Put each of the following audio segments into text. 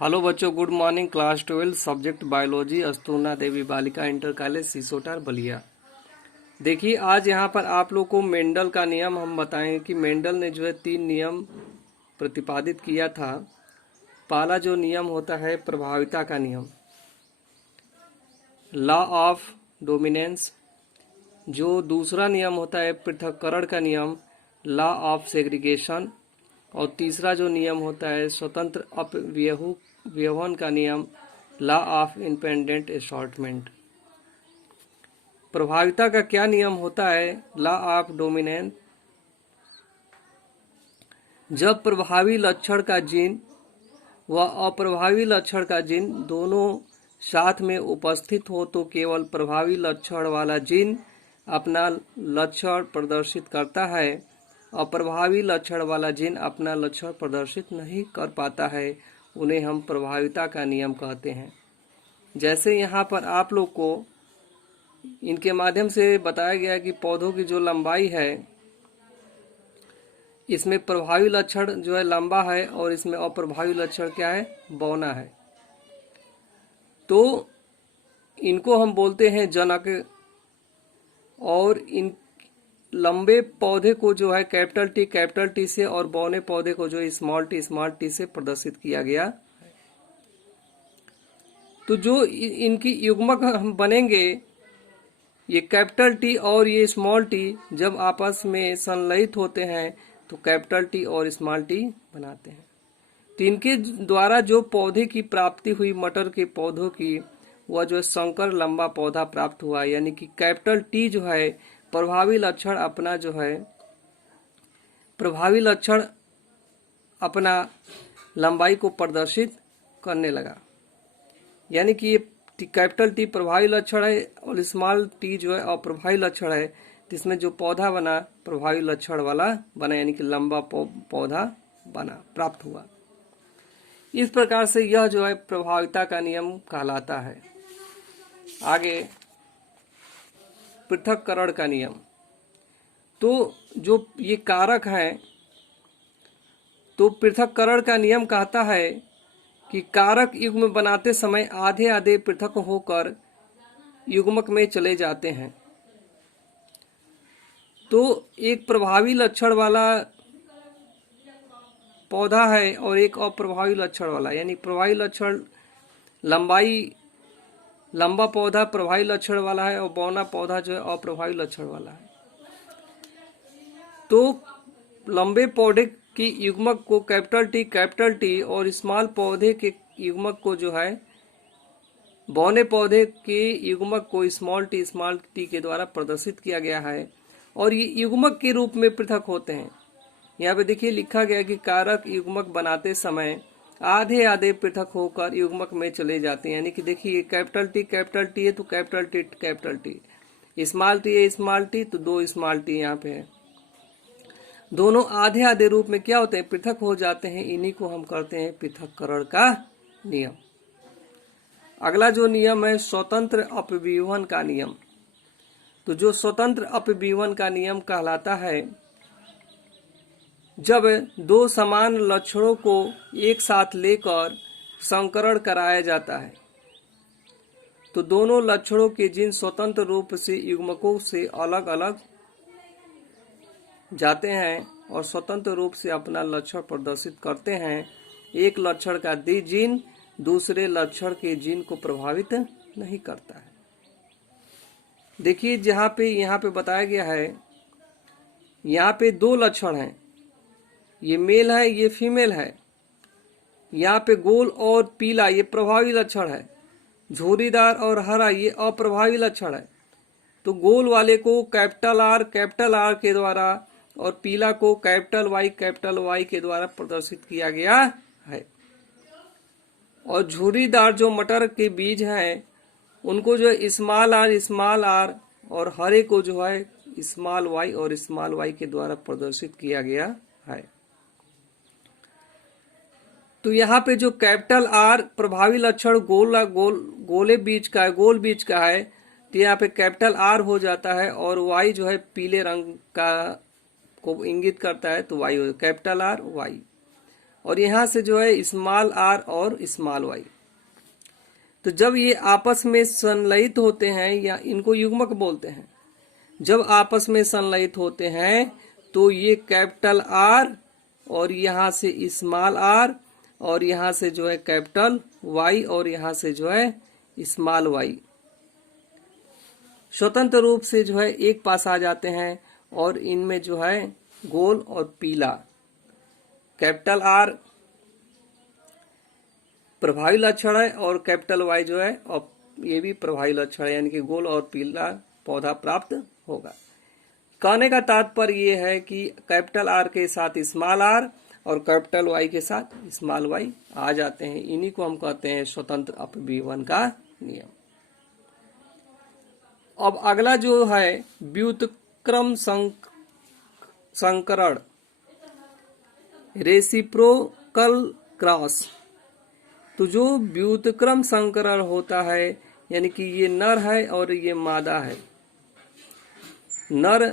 Hello बच्चों, good morning. Class 12 subject biology, Astuna Devi बालिका inter college Sisotar Ballia. देखिए, आज यहाँ पर आप लोग को मेंडल का नियम हम बताएंगे कि मेंडल ने जो है 3 नियम प्रतिपादित किया था। पहला जो नियम होता है प्रभाविता का नियम, लॉ ऑफ डोमिनेंस। जो दूसरा नियम होता है पृथक्करण का नियम, लॉ ऑफ सेग्रीगेशन। और तीसरा जो नियम होता है स्वतंत्र अपव्यवहन का नियम, लॉ ऑफ इंडिपेंडेंट असॉर्टमेंट। प्रभाविता का क्या नियम होता है? Law of dominance. जब प्रभावी लक्षण का जीन व अप्रभावी लक्षण का जीन दोनों साथ में उपस्थित हो तो केवल प्रभावी लक्षण वाला जीन अपना लक्षण प्रदर्शित करता है। अप्रभावी लक्षण वाला जीन अपना लक्षण प्रदर्शित नहीं कर पाता है। उन्हें हम प्रभाविता का नियम कहते हैं। जैसे यहाँ पर आप लोग को इनके माध्यम से बताया गया है कि पौधों की जो लंबाई है, इसमें प्रभावी लक्षण जो है लंबा है और इसमें अप्रभावी लक्षण क्या है? बौना है। तो इनको हम बोलते हैं जनक। और इन लंबे पौधे को जो है कैपिटल टी से और बौने पौधे को जो स्मॉल टी से प्रदर्शित किया गया। तो जो इनकी युग्मक हम बनेंगे, ये कैपिटल टी और ये स्मॉल टी जब आपस में संलयित होते हैं तो कैपिटल टी और स्मॉल टी बनाते हैं। तो इनके द्वारा जो पौधे की प्राप्ति हुई, मटर के पौधों की, वह जो संकर लंबा पौधा प्राप्त हुआ। यानी कि कैपिटल टी जो है प्रभावी लक्षण अपना लंबाई को प्रदर्शित करने लगा। यानी कि ये कैपिटल टी प्रभावी लक्षण है और स्मॉल टी जो है अप्रभावी लक्षण है। जिसमें जो पौधा बना प्रभावी लक्षण वाला बना, यानी कि लंबा पौधा बना, प्राप्त हुआ। इस प्रकार से यह जो है प्रभाविता का नियम कहलाता है। आगे पृथक्करण का नियम। तो जो ये कारक हैं, तो पृथक्करण का नियम कहता है कि कारक युग्म बनाते समय आधे आधे पृथक होकर युग्मक में चले जाते हैं। तो एक प्रभावी लक्षण वाला पौधा है और एक अप्रभावी लक्षण वाला, यानी प्रभावी लक्षण लंबा पौधा प्रभावी लक्षण वाला है और बौना पौधा जो है अप्रभावी लक्षण वाला है। तो लंबे पौधे की युग्मक को कैपिटल टी और स्मॉल पौधे के युग्मक को जो है बौने पौधे के युग्मक को स्मॉल टी के द्वारा प्रदर्शित किया गया है। और ये युग्मक के रूप में पृथक होते हैं। यहाँ पे देखिए लिखा गया कि कारक युग्मक बनाते समय आधे आधे पृथक होकर युग्मक में चले जाते हैं। यानी कि देखिए कैपिटल टी है तो कैपिटल टी, स्मॉल टी तो 2 स्मॉल टी यहाँ पे है। दोनों आधे आधे रूप में क्या होते हैं? पृथक हो जाते हैं। इन्हीं को हम करते हैं पृथक्करण का नियम। अगला जो नियम है स्वतंत्र अपव्यूहन का नियम। तो जो स्वतंत्र अपव्यूहन का नियम कहलाता है, जब 2 समान लक्षणों को एक साथ लेकर संकरण कराया जाता है तो दोनों लक्षणों के जीन स्वतंत्र रूप से युग्मकों से अलग अलग जाते हैं और स्वतंत्र रूप से अपना लक्षण प्रदर्शित करते हैं। एक लक्षण का जीन दूसरे लक्षण के जीन को प्रभावित नहीं करता है। देखिए यहाँ पे बताया गया है, यहाँ पे 2 लक्षण हैं, ये मेल है, ये फीमेल है। यहाँ पे गोल और पीला ये प्रभावी लक्षण है, झुर्रीदार और हरा ये अप्रभावी लक्षण है। तो गोल वाले को कैपिटल आर के द्वारा और पीला को कैपिटल वाई के द्वारा प्रदर्शित किया गया है। और झुर्रीदार जो मटर के बीज हैं उनको जो है स्मॉल आर और हरे को जो है स्मॉल वाई के द्वारा प्रदर्शित किया गया है। तो यहाँ पे जो कैपिटल आर प्रभावी लक्षण गोल बीज का है, तो यहाँ पे कैपिटल आर हो जाता है और वाई जो है पीले रंग का को इंगित करता है, तो वाई हो कैपिटल आर वाई। और यहाँ से जो है स्मॉल आर और स्मॉल वाई। तो जब ये आपस में संलयित होते हैं या इनको युग्मक बोलते हैं, जब आपस में संलयित होते हैं तो ये कैपिटल आर और यहाँ से स्मॉल आर और यहाँ से जो है कैपिटल वाई और यहाँ से जो है स्मॉल वाई स्वतंत्र रूप से जो है एक पास आ जाते हैं और इनमें जो है गोल और पीला, कैपिटल आर प्रभावी लक्षण है और कैपिटल वाई जो है और ये भी प्रभावी लक्षण है, यानी कि गोल और पीला पौधा प्राप्त होगा। कहने का तात्पर्य ये है कि कैपिटल आर के साथ स्मॉल आर और कैपिटल वाई के साथ स्मॉल वाई आ जाते हैं। इन्हीं को हम कहते हैं स्वतंत्र अपव्ययन का नियम। अब अगला जो है व्युत्क्रम संकरण, रेसिप्रोकल क्रॉस। तो जो व्युत्क्रम संकरण होता है, यानी कि ये नर है और ये मादा है, नर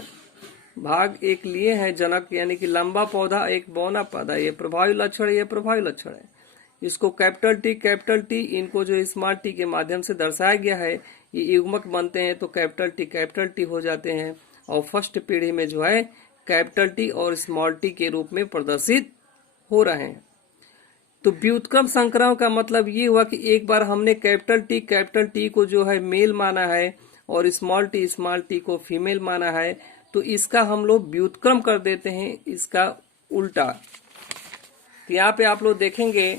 भाग एक लिए है जनक, यानी कि लंबा पौधा एक बौना पौधा, ये प्रभावी लक्षण, ये प्रभावी लक्षण है। इसको कैपिटल टी इनको जो स्मॉल टी के माध्यम से दर्शाया गया है, ये युग्मक बनते हैं तो कैपिटल टी हो जाते हैं और फर्स्ट पीढ़ी में जो है कैपिटल टी और स्मॉल टी के रूप में प्रदर्शित हो रहे हैं। तो व्युत्क्रम संकरण का मतलब ये हुआ कि एक बार हमने कैपिटल टी को जो है मेल माना है और स्मॉल टी को फीमेल माना है, तो इसका हम लोग व्युत्क्रम कर देते हैं, इसका उल्टा। तो यहाँ पे आप लोग देखेंगे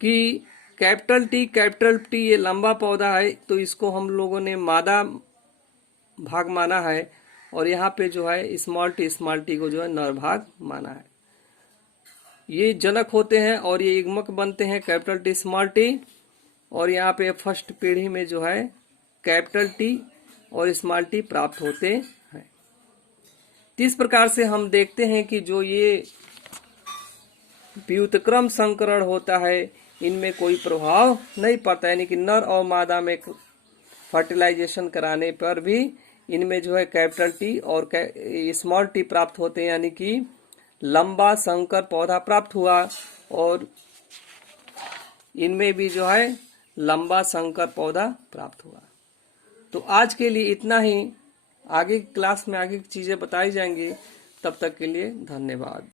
कि कैपिटल टी ये लंबा पौधा है तो इसको हम लोगों ने मादा भाग माना है और यहाँ पे जो है स्मॉल टी को जो है नर भाग माना है। ये जनक होते हैं और ये युग्मक बनते हैं कैपिटल टी स्मॉल टी, और यहाँ पे फर्स्ट पीढ़ी में जो है कैपिटल टी और स्मॉल टी प्राप्त होते हैं। इस प्रकार से हम देखते हैं कि जो ये व्युत्क्रम संकरण होता है इनमें कोई प्रभाव नहीं पड़ता, यानी कि नर और मादा में फर्टिलाइजेशन कराने पर भी इनमें जो है कैपिटल टी और स्मॉल टी प्राप्त होते हैं, यानी कि लंबा संकर पौधा प्राप्त हुआ और इनमें भी जो है लंबा संकर पौधा प्राप्त हुआ। तो आज के लिए इतना ही, आगे क्लास में आगे की चीजें बताई जाएंगी। तब तक के लिए धन्यवाद।